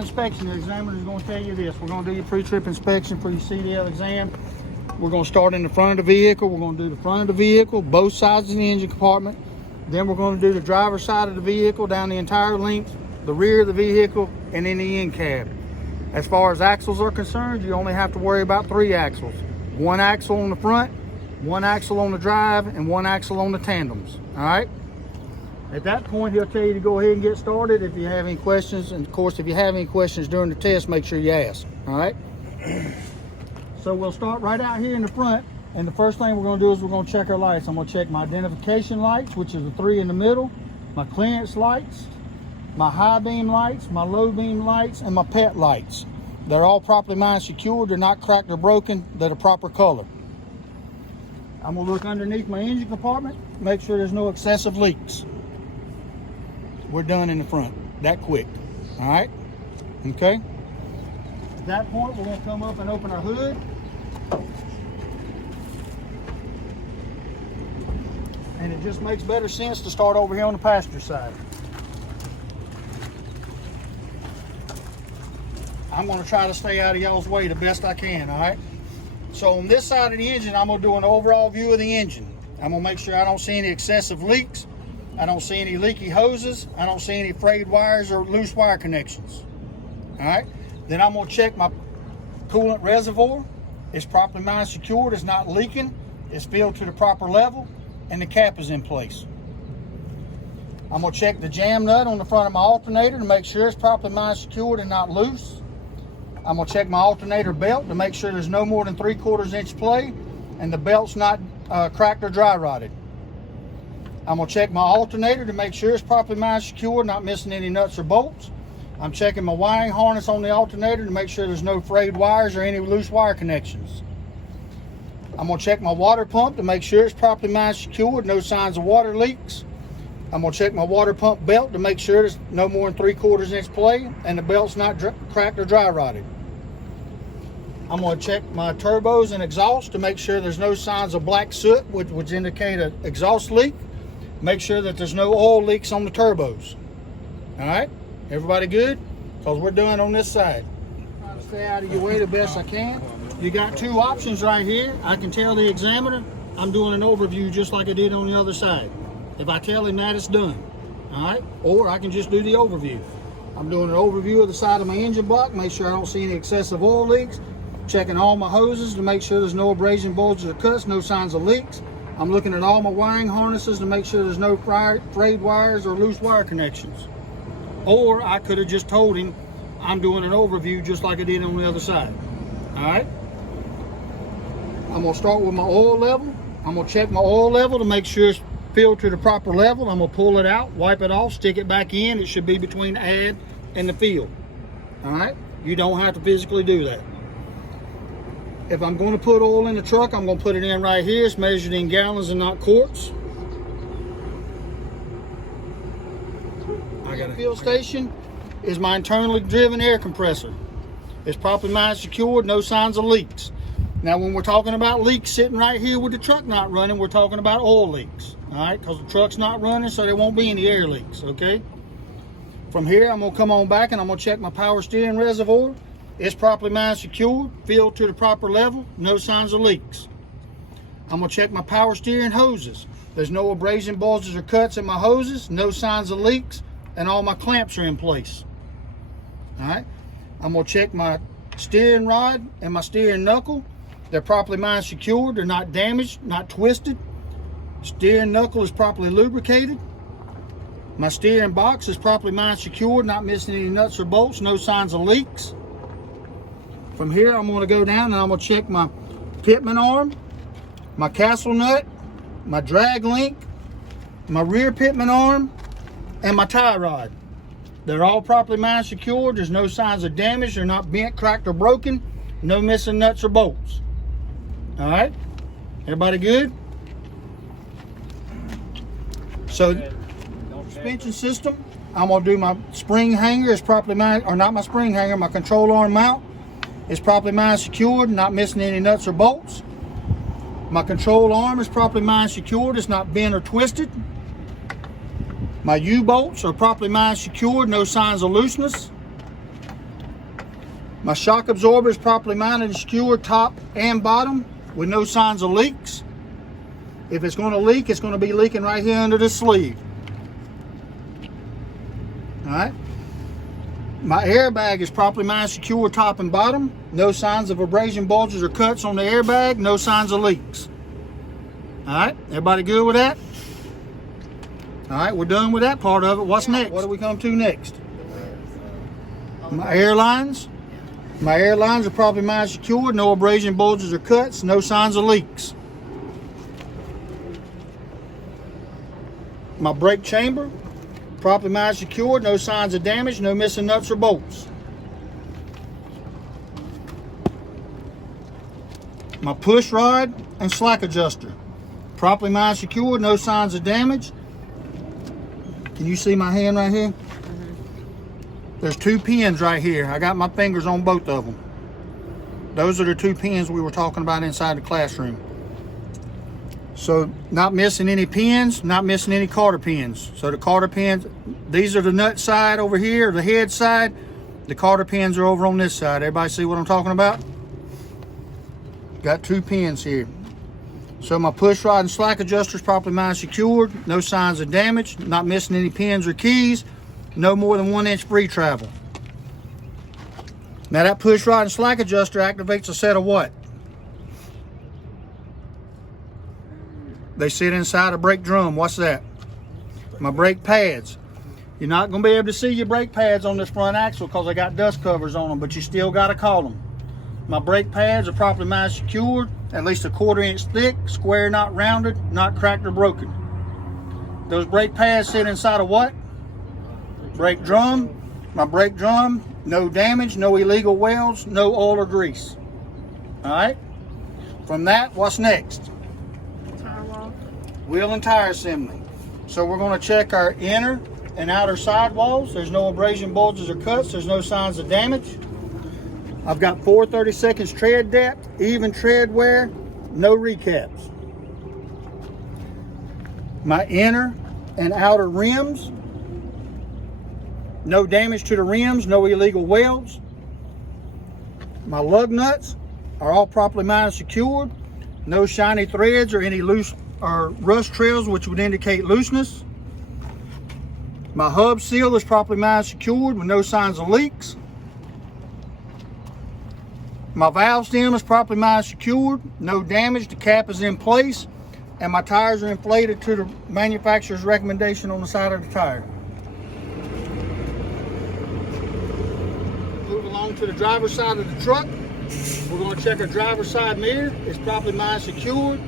inspection, the examiner is going to tell you this. We're going to do your pre-trip inspection for your CDL exam. We're going to start in the front of the vehicle. We're going to do the front of the vehicle, both sides of the engine compartment. Then we're going to do the driver's side of the vehicle down the entire length, the rear of the vehicle, and in the end cab. As far as axles are concerned, you only have to worry about 3 axles. 1 axle on the front, 1 axle on the drive, and 1 axle on the tandems. All right? At that point, he'll tell you to go ahead and get started if you have any questions. And of course, if you have any questions during the test, make sure you ask. All right? So we'll start right out here in the front. And the first thing we're going to do is we're going to check our lights. I'm going to check my identification lights, which is the 3 in the middle, my clearance lights, my high beam lights, my low beam lights, and my pet lights. They're all properly mine secured. They're not cracked or broken. They're the proper color. I'm going to look underneath my engine compartment, make sure there's no excessive leaks. We're done in the front, that quick. All right? Okay? At that point, we're going to come up and open our hood. And it just makes better sense to start over here on the passenger side. I'm going to try to stay out of y'all's way the best I can, all right? So on this side of the engine, I'm going to do an overall view of the engine. I'm going to make sure I don't see any excessive leaks. I don't see any leaky hoses. I don't see any frayed wires or loose wire connections. All right? Then I'm going to check my coolant reservoir. It's properly mine secured. It's not leaking. It's filled to the proper level. And the cap is in place. I'm going to check the jam nut on the front of my alternator to make sure it's properly mine secured and not loose. I'm going to check my alternator belt to make sure there's no more than 3/4 inch play and the belt's not cracked or dry rotted. I'm going to check my alternator to make sure it's properly mine secured, not missing any nuts or bolts. I'm checking my wiring harness on the alternator to make sure there's no frayed wires or any loose wire connections. I'm going to check my water pump to make sure it's properly mine secured, no signs of water leaks. I'm going to check my water pump belt to make sure there's no more than 3/4 inch play and the belt's not cracked or dry rotted. I'm going to check my turbos and exhaust to make sure there's no signs of black soot, which indicate an exhaust leak. Make sure that there's no oil leaks on the turbos. All right? Everybody good? Because we're done on this side. Try to stay out of your way the best I can. You got 2 options right here. I can tell the examiner I'm doing an overview just like I did on the other side. If I tell him that, it's done. All right? Or I can just do the overview. I'm doing an overview of the side of my engine block, make sure I don't see any excessive oil leaks. Checking all my hoses to make sure there's no abrasion, bulges, or cuts, no signs of leaks. I'm looking at all my wiring harnesses to make sure there's no frayed wires or loose wire connections. Or I could have just told him I'm doing an overview just like I did on the other side. All right? I'm going to start with my oil level. I'm going to check my oil level to make sure it's filled to the proper level. I'm going to pull it out, wipe it off, stick it back in. It should be between the add and the fill. All right? You don't have to physically do that. If I'm going to put oil in the truck, I'm going to put it in right here. It's measured in gallons and not quarts. I got a fuel station is my internally driven air compressor. It's properly mine secured, no signs of leaks. Now, when we're talking about leaks sitting right here with the truck not running, we're talking about oil leaks, all right? Because the truck's not running, so there won't be any air leaks, okay? From here, I'm going to come on back and I'm going to check my power steering reservoir. It's properly mine secured, filled to the proper level, no signs of leaks. I'm going to check my power steering hoses. There's no abrasion, bulges, or cuts in my hoses, no signs of leaks, and all my clamps are in place. All right? I'm going to check my steering rod and my steering knuckle. They're properly mine secured. They're not damaged, not twisted. Steering knuckle is properly lubricated. My steering box is properly mine secured, not missing any nuts or bolts, no signs of leaks. From here, I'm going to go down and I'm going to check my pitman arm, my castle nut, my drag link, my rear pitman arm, and my tie rod. They're all properly mine secured. There's no signs of damage. They're not bent, cracked, or broken. No missing nuts or bolts. All right? Everybody good? So, suspension system, I'm going to do my spring hanger. It's properly mine, or not my spring hanger, my control arm mount. It's properly mine secured, not missing any nuts or bolts. My control arm is properly mine secured. It's not bent or twisted. My U-bolts are properly mine secured, no signs of looseness. My shock absorber is properly mounted and secured top and bottom with no signs of leaks. If it's going to leak, it's going to be leaking right here under the sleeve. All right. My airbag is properly mounted, secured top and bottom. No signs of abrasion, bulges, or cuts on the airbag. No signs of leaks. All right. Everybody good with that? All right. We're done with that part of it. What's next? What do we come to next? My airlines. My airlines are properly mounted, secured. No abrasion, bulges, or cuts. No signs of leaks. My brake chamber, properly mounted, secured. No signs of damage. No missing nuts or bolts. My push rod and slack adjuster, properly mounted, secured. No signs of damage. Can you see my hand right here? There's 2 pins right here. I got my fingers on both of them. Those are the 2 pins we were talking about inside the classroom. So not missing any pins, not missing any cotter pins. So the cotter pins, these are the nut side over here, the head side. The cotter pins are over on this side. Everybody see what I'm talking about? Got 2 pins here. So my push rod and slack adjuster is properly mounted, secured. No signs of damage, not missing any pins or keys. No more than 1 inch free travel. Now that push rod and slack adjuster activates a set of what? They sit inside a brake drum. What's that? My brake pads. You're not going to be able to see your brake pads on this front axle because they got dust covers on them, but you still got to call them. My brake pads are properly mounted, secured, at least 1/4 inch thick, square, not rounded, not cracked or broken. Those brake pads sit inside of what? Brake drum. My brake drum, no damage, no illegal welds, no oil or grease. All right. From that, what's next? Tire wall. Wheel and tire assembly. So we're going to check our inner and outer sidewalls. There's no abrasion, bulges, or cuts. There's no signs of damage. I've got 4/32 tread depth, even tread wear, no recaps. My inner and outer rims, no damage to the rims, no illegal welds. My lug nuts are all properly mounted, secured. No shiny threads or any loose or rust trails which would indicate looseness. My hub seal is properly mounted, secured with no signs of leaks. My valve stem is properly mounted, secured, no damage. The cap is in place, and my tires are inflated to the manufacturer's recommendation on the side of the tire. Move along to the driver's side of the truck. We're going to check our driver's side mirror. It's properly mounted, secured.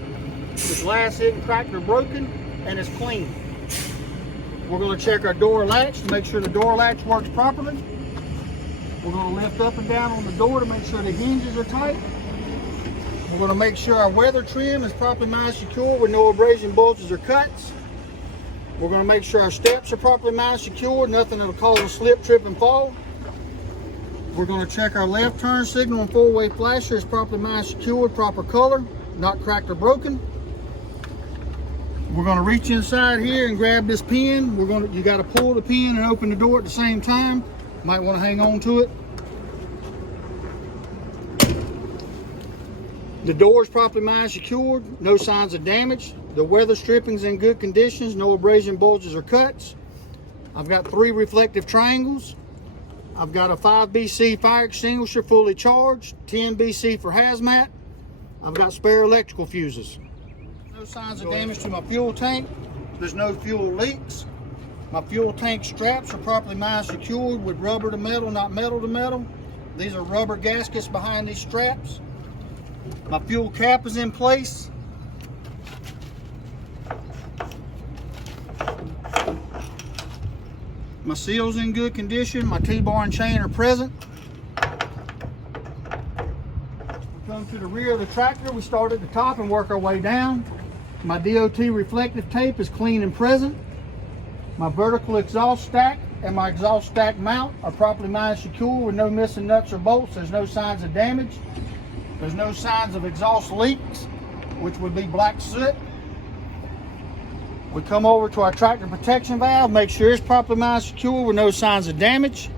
The glass isn't cracked or broken, and it's clean. We're going to check our door latch to make sure the door latch works properly. We're going to lift up and down on the door to make sure the hinges are tight. We're going to make sure our weather trim is properly mounted, secure with no abrasion, bulges, or cuts. We're going to make sure our steps are properly mounted, secured, nothing that'll cause a slip, trip, and fall. We're going to check our left turn signal and four-way flasher is properly mounted, secured, proper color, not cracked or broken. We're going to reach inside here and grab this pin. You got to pull the pin and open the door at the same time. Might want to hang on to it. The door is properly mounted, secured, no signs of damage. The weather stripping's in good conditions, no abrasion, bulges, or cuts. I've got 3 reflective triangles. I've got a 5 BC fire extinguisher fully charged, 10 BC for hazmat. I've got spare electrical fuses. No signs of damage to my fuel tank. There's no fuel leaks. My fuel tank straps are properly mounted, secured with rubber to metal, not metal to metal. These are rubber gaskets behind these straps. My fuel cap is in place. My seal's in good condition. My T-bar and chain are present. We come to the rear of the tractor. We start at the top and work our way down. My DOT reflective tape is clean and present. My vertical exhaust stack and my exhaust stack mount are properly mounted, secure with no missing nuts or bolts. There's no signs of damage. There's no signs of exhaust leaks, which would be black soot. We come over to our tractor protection valve, make sure it's properly mounted, secure with no signs of damage.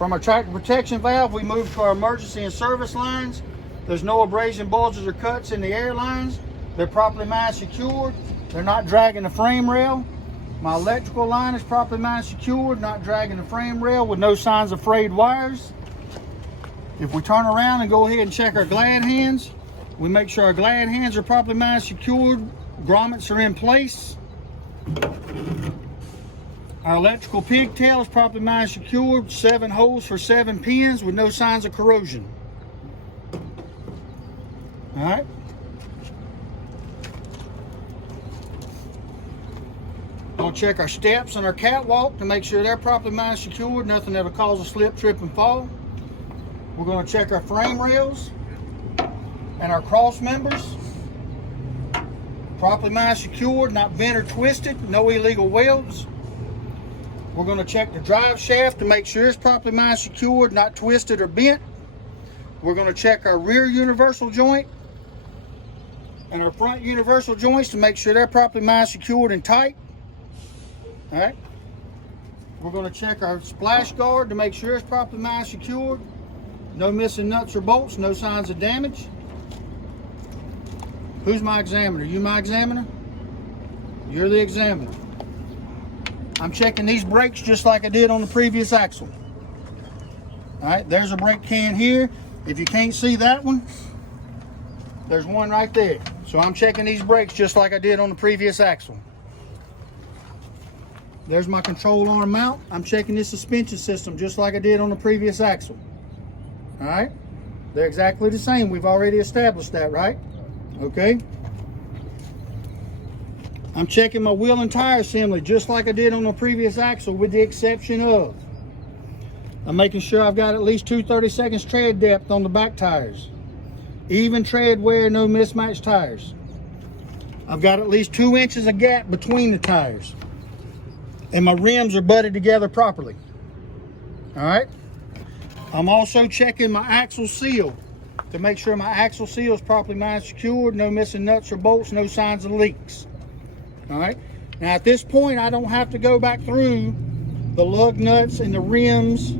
From our tractor protection valve, we move to our emergency and service lines. There's no abrasion, bulges, or cuts in the air lines. They're properly mine secured. They're not dragging the frame rail. My electrical line is properly mine secured, not dragging the frame rail with no signs of frayed wires. If we turn around and go ahead and check our glad hands, we make sure our glad hands are properly mine secured. Grommets are in place. Our electrical pigtail is properly mine secured. 7 holes for 7 pins with no signs of corrosion. All right. We'll check our steps and our catwalk to make sure they're properly mine secured. Nothing that'll cause a slip, trip, and fall. We're going to check our frame rails and our cross members. Properly mine secured, not bent or twisted, no illegal welds. We're going to check the drive shaft to make sure it's properly mine secured, not twisted or bent. We're going to check our rear universal joint and our front universal joints to make sure they're properly mine secured and tight. All right. We're going to check our splash guard to make sure it's properly mine secured. No missing nuts or bolts, no signs of damage. Who's my examiner? You my examiner? You're the examiner. I'm checking these brakes just like I did on the previous axle. All right, there's a brake can here. If you can't see that one, there's one right there. So I'm checking these brakes just like I did on the previous axle. There's my control arm mount. I'm checking this suspension system just like I did on the previous axle. All right, they're exactly the same. We've already established that, right? Okay. I'm checking my wheel and tire assembly just like I did on the previous axle, with the exception of I'm making sure I've got at least 2 30-seconds tread depth on the back tires. Even tread wear, no mismatched tires. I've got at least 2 inches of gap between the tires. And my rims are butted together properly. All right. I'm also checking my axle seal to make sure my axle seal is properly mine secured, no missing nuts or bolts, no signs of leaks. All right. Now at this point, I don't have to go back through the lug nuts and the rims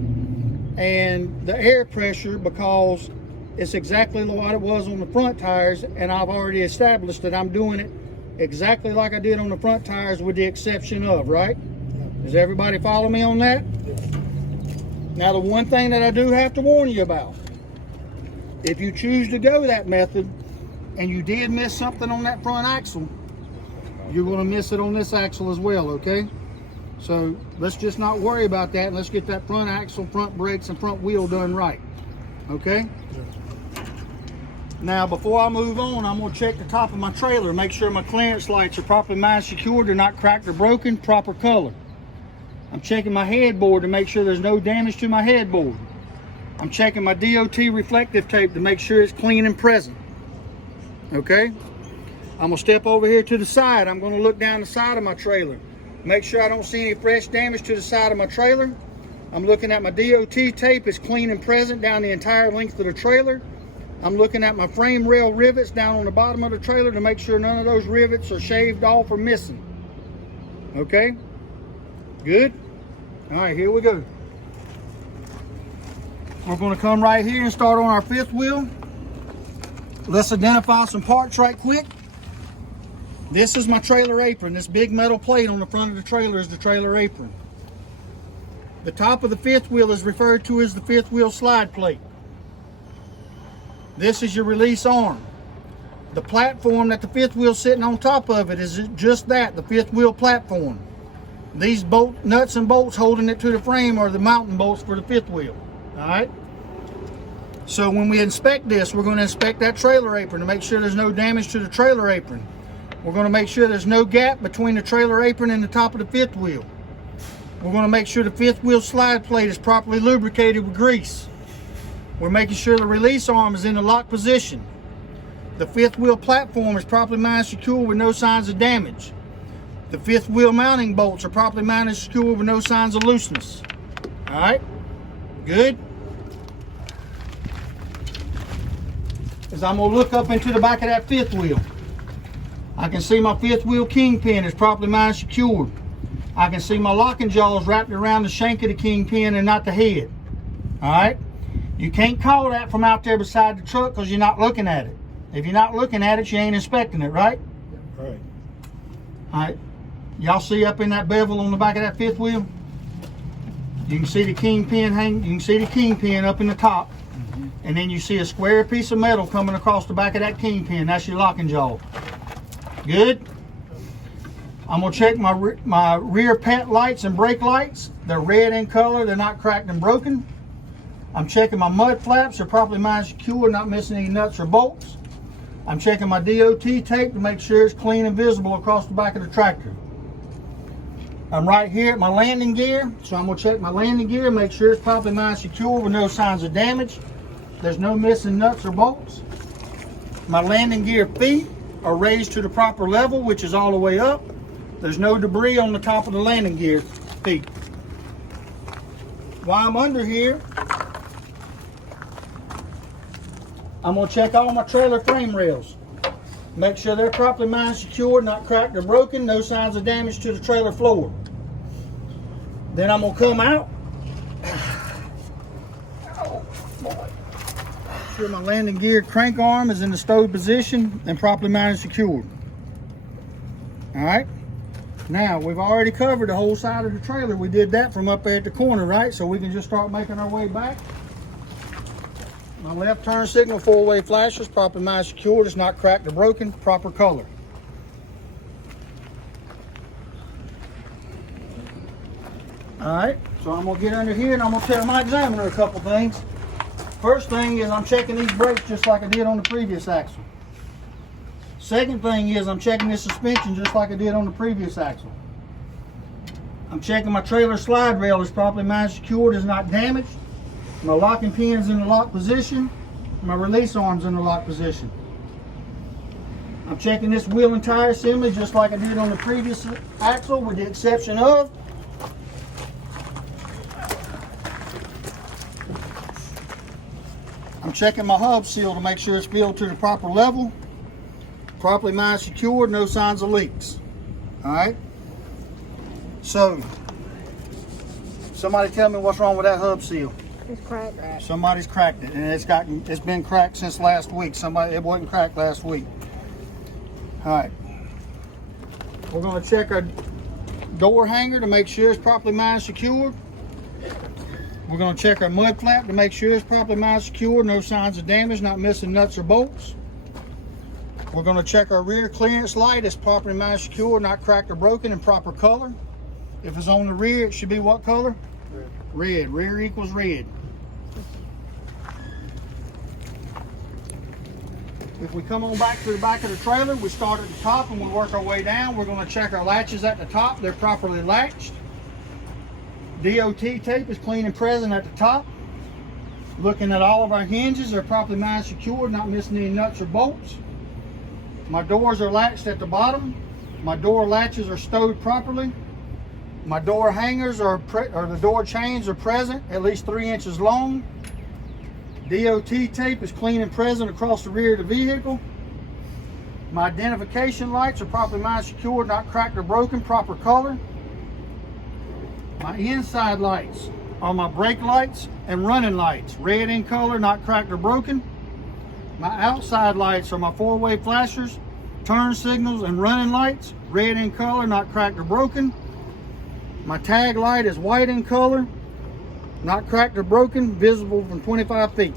and the air pressure, because it's exactly what it was on the front tires, and I've already established that I'm doing it exactly like I did on the front tires, with the exception of, right? Does everybody follow me on that? Now, the one thing that I do have to warn you about, if you choose to go that method and you did miss something on that front axle, you're going to miss it on this axle as well, okay? So let's just not worry about that, and let's get that front axle, front brakes, and front wheel done right, okay? Now, before I move on, I'm going to check the top of my trailer, make sure my clearance lights are properly mine secured, they're not cracked or broken, proper color. I'm checking my headboard to make sure there's no damage to my headboard. I'm checking my DOT reflective tape to make sure it's clean and present. Okay? I'm gonna step over here to the side. I'm gonna look down the side of my trailer. Make sure I don't see any fresh damage to the side of my trailer. I'm looking at my DOT tape. It's clean and present down the entire length of the trailer. I'm looking at my frame rail rivets down on the bottom of the trailer to make sure none of those rivets are shaved off or missing. Okay? Good? All right, here we go. We're going to come right here and start on our 5th wheel. Let's identify some parts right quick. This is my trailer apron. This big metal plate on the front of the trailer is the trailer apron. The top of the 5th wheel is referred to as the 5th wheel slide plate. This is your release arm. The platform that the 5th wheel sitting on top of it is just that, the 5th wheel platform. These nuts and bolts holding it to the frame are the mounting bolts for the 5th wheel. All right. So when we inspect this, we're going to inspect that trailer apron to make sure there's no damage to the trailer apron. We're going to make sure there's no gap between the trailer apron and the top of the 5th wheel. We're going to make sure the 5th wheel slide plate is properly lubricated with grease. We're making sure the release arm is in the lock position. The 5th wheel platform is properly mine secure with no signs of damage. The 5th wheel mounting bolts are properly mounted secure with no signs of looseness. All right, good. As I'm gonna look up into the back of that 5th wheel, I can see my 5th wheel kingpin is properly mine secured. I can see my locking jaws wrapped around the shank of the kingpin and not the head. All right? You can't call that from out there beside the truck because you're not looking at it. If you're not looking at it, you ain't inspecting it, right? Right. All right. Y'all see up in that bevel on the back of that fifth wheel? You can see the kingpin hang. You can see the kingpin up in the top. And then you see a square piece of metal coming across the back of that kingpin. That's your locking jaw. Good? I'm going to check my rear pet lights and brake lights. They're red in color. They're not cracked and broken. I'm checking my mud flaps. They're properly mined secure, not missing any nuts or bolts. I'm checking my DOT tape to make sure it's clean and visible across the back of the tractor. I'm right here at my landing gear, so I'm going to check my landing gear, make sure it's properly mined secure with no signs of damage. There's no missing nuts or bolts. My landing gear feet are raised to the proper level, which is all the way up. There's no debris on the top of the landing gear feet. While I'm under here, I'm going to check all my trailer frame rails. Make sure they're properly mined secured, not cracked or broken, no signs of damage to the trailer floor. Then I'm going to come out. Oh, boy. Make sure my landing gear crank arm is in the stowed position and properly mined and secured. All right. Now, we've already covered the whole side of the trailer. We did that from up there at the corner, right? So we can just start making our way back. My left turn signal, four-way flashers, properly mined secured. It's not cracked or broken, proper color. All right, so I'm gonna get under here and I'm gonna tell my examiner a couple things. First thing is I'm checking these brakes just like I did on the previous axle. Second thing is I'm checking this suspension just like I did on the previous axle. I'm checking my trailer slide rail is properly mined secured, is not damaged. My locking pin's in the lock position. My release arm's in the lock position. I'm checking this wheel and tire assembly just like I did on the previous axle, with the exception of I'm checking my hub seal to make sure it's filled to the proper level. Properly mined secured, no signs of leaks. All right. So, somebody tell me what's wrong with that hub seal. It's cracked. Somebody's cracked it, and it's been cracked since last week. It wasn't cracked last week. All right. We're going to check our door hanger to make sure it's properly mined secured. We're going to check our mud flap to make sure it's properly mined secured, no signs of damage, not missing nuts or bolts. We're going to check our rear clearance light. It's properly mined secured, not cracked or broken, in proper color. If it's on the rear, it should be what color? Red. Rear equals red. If we come on back to the back of the trailer, we start at the top and we work our way down. We're going to check our latches at the top. They're properly latched. DOT tape is clean and present at the top. Looking at all of our hinges, they're properly mined secured, not missing any nuts or bolts. My doors are latched at the bottom. My door latches are stowed properly. My door hangers or the door chains are present, at least 3 inches long. DOT tape is clean and present across the rear of the vehicle. My identification lights are properly mined secured, not cracked or broken, proper color. My inside lights are my brake lights and running lights, red in color, not cracked or broken. My outside lights are my four-way flashers, turn signals, and running lights, red in color, not cracked or broken. My tag light is white in color, not cracked or broken, visible from 25 feet.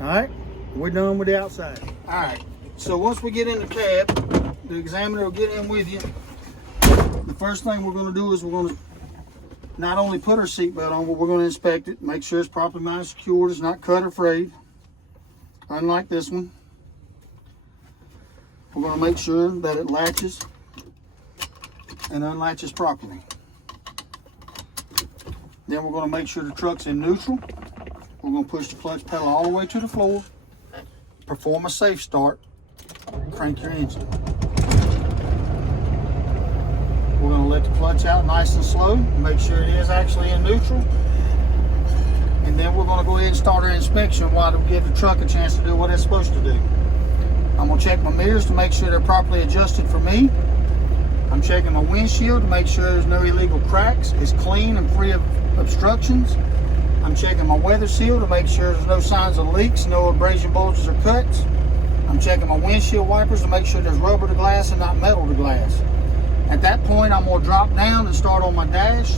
All right, we're done with the outside. All right, so once we get in the cab, the examiner will get in with you. The first thing we're going to do is we're going to not only put our seatbelt on, but we're going to inspect it, make sure it's properly mined secured, it's not cut or frayed. Unlike this one, we're going to make sure that it latches and unlatches properly. Then we're going to make sure the truck's in neutral. We're going to push the clutch pedal all the way to the floor, perform a safe start, crank your engine. We're going to let the clutch out nice and slow, make sure it is actually in neutral. And then we're going to go ahead and start our inspection while we give the truck a chance to do what it's supposed to do. I'm going to check my mirrors to make sure they're properly adjusted for me. I'm checking my windshield to make sure there's no illegal cracks. It's clean and free of obstructions. I'm checking my weather seal to make sure there's no signs of leaks, no abrasion bulges or cuts. I'm checking my windshield wipers to make sure there's rubber to glass and not metal to glass. At that point, I'm going to drop down and start on my dash.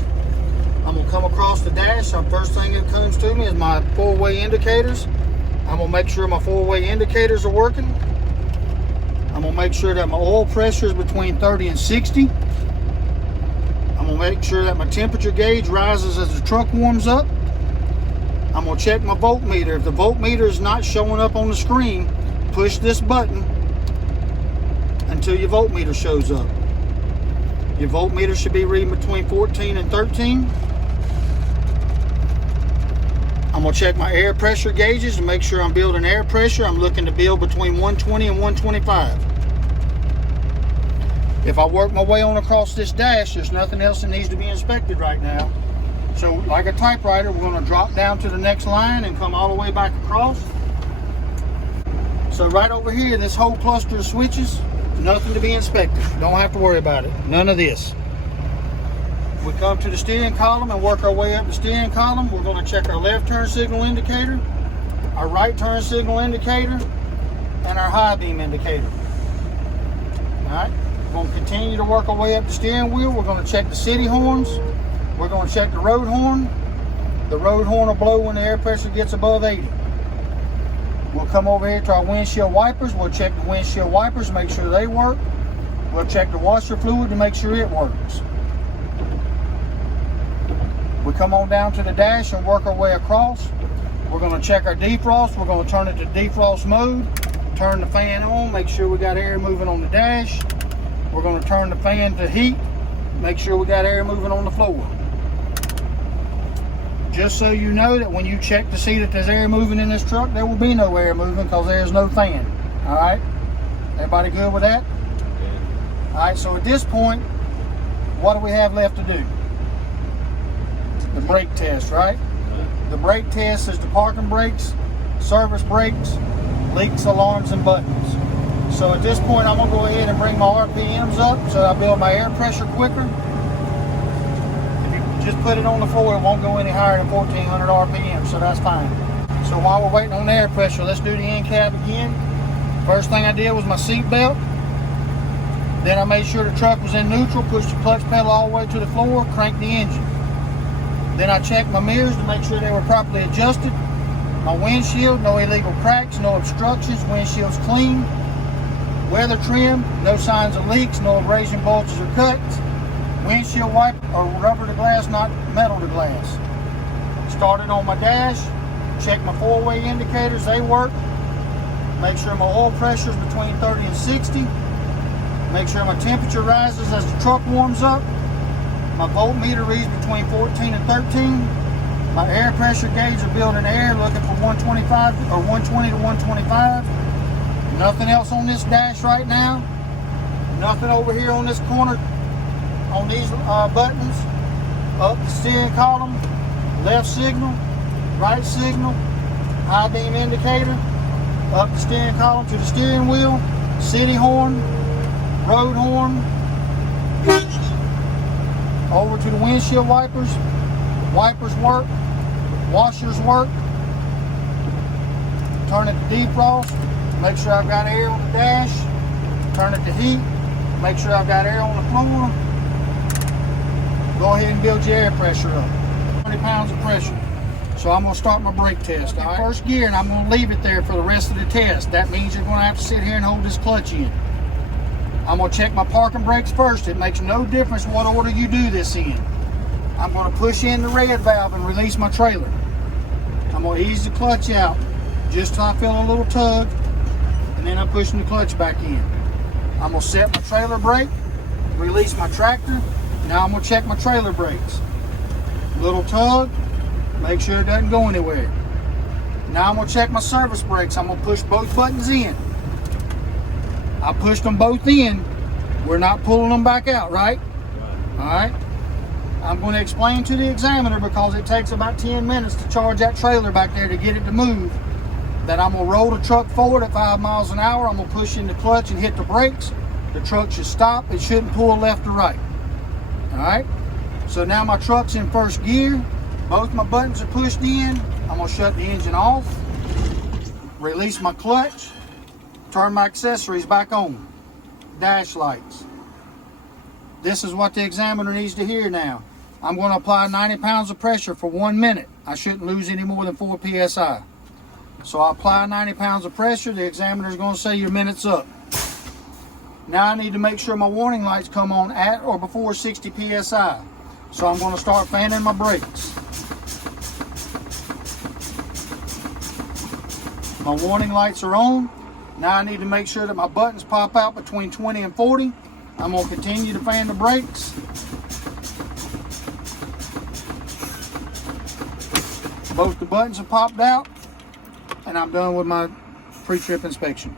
I'm going to come across the dash. The first thing that comes to me is my four-way indicators. I'm going to make sure my four-way indicators are working. I'm going to make sure that my oil pressure is between 30 and 60. I'm going to make sure that my temperature gauge rises as the truck warms up. I'm going to check my voltmeter. If the voltmeter is not showing up on the screen, push this button until your voltmeter shows up. Your voltmeter should be reading between 14 and 13. I'm going to check my air pressure gauges to make sure I'm building air pressure. I'm looking to build between 120 and 125. If I work my way on across this dash, there's nothing else that needs to be inspected right now. So like a typewriter, we're going to drop down to the next line and come all the way back across. So right over here, this whole cluster of switches, nothing to be inspected. Don't have to worry about it. None of this. We come to the steering column and work our way up the steering column. We're going to check our left turn signal indicator, our right turn signal indicator, and our high beam indicator. All right. We're going to continue to work our way up the steering wheel. We're going to check the city horns. We're going to check the road horn. The road horn will blow when the air pressure gets above 80. We'll come over here to our windshield wipers. We'll check the windshield wipers, make sure they work. We'll check the washer fluid to make sure it works. We come on down to the dash and work our way across. We're going to check our defrost. We're going to turn it to defrost mode. Turn the fan on, make sure we got air moving on the dash. We're going to turn the fan to heat, make sure we got air moving on the floor. Just so you know that when you check to see that there's air moving in this truck, there will be no air moving because there's no fan. All right? Everybody good with that? All right, so at this point, what do we have left to do? The brake test, right? The brake test is the parking brakes, service brakes, leaks, alarms, and buttons. So at this point, I'm gonna go ahead and bring my RPMs up so I build my air pressure quicker. If you just put it on the floor, it won't go any higher than 1400 RPM, so that's fine. So while we're waiting on the air pressure, let's do the end cap again. First thing I did was my seat belt. Then I made sure the truck was in neutral, pushed the clutch pedal all the way to the floor, cranked the engine. Then I checked my mirrors to make sure they were properly adjusted. My windshield, no illegal cracks, no obstructions, windshield's clean. Weather trim, no signs of leaks, no abrasion bulges or cuts. Windshield wiper or rubber to glass, not metal to glass. Started on my dash, checked my four-way indicators, they work. Make sure my oil pressure is between 30 and 60. Make sure my temperature rises as the truck warms up. My voltmeter reads between 14 and 13. My air pressure gauge is building air, looking for 125 or 120 to 125. Nothing else on this dash right now. Nothing over here on this corner on these buttons. Up the steering column, left signal, right signal, high beam indicator. Up the steering column to the steering wheel, city horn, road horn. Over to the windshield wipers. Wipers work, washers work. Turn it to defrost. Make sure I've got air on the dash. Turn it to heat. Make sure I've got air on the floor. Go ahead and build your air pressure up. 20 pounds of pressure. So I'm going to start my brake test. All right? First gear, and I'm going to leave it there for the rest of the test. That means you're going to have to sit here and hold this clutch in. I'm going to check my parking brakes first. It makes no difference what order you do this in. I'm going to push in the red valve and release my trailer. I'm going to ease the clutch out just till I feel a little tug, and then I'm pushing the clutch back in. I'm going to set my trailer brake, release my tractor. Now I'm going to check my trailer brakes. Little tug, make sure it doesn't go anywhere. Now I'm going to check my service brakes. I'm going to push both buttons in. I pushed them both in. We're not pulling them back out, right? All right. I'm going to explain to the examiner, because it takes about 10 minutes to charge that trailer back there to get it to move, that I'm going to roll the truck forward at 5 miles an hour. I'm going to push in the clutch and hit the brakes. The truck should stop. It shouldn't pull left or right. All right. So now my truck's in first gear. Both my buttons are pushed in. I'm gonna shut the engine off, release my clutch, turn my accessories back on. Dash lights. This is what the examiner needs to hear now. I'm gonna apply 90 pounds of pressure for 1 minute. I shouldn't lose any more than 4 PSI. So I apply 90 pounds of pressure. The examiner is gonna say your minute's up. Now I need to make sure my warning lights come on at or before 60 PSI. So I'm gonna start fanning my brakes. My warning lights are on. Now I need to make sure that my buttons pop out between 20 and 40. I'm gonna continue to fan the brakes. Both the buttons have popped out, and I'm done with my pre-trip inspection.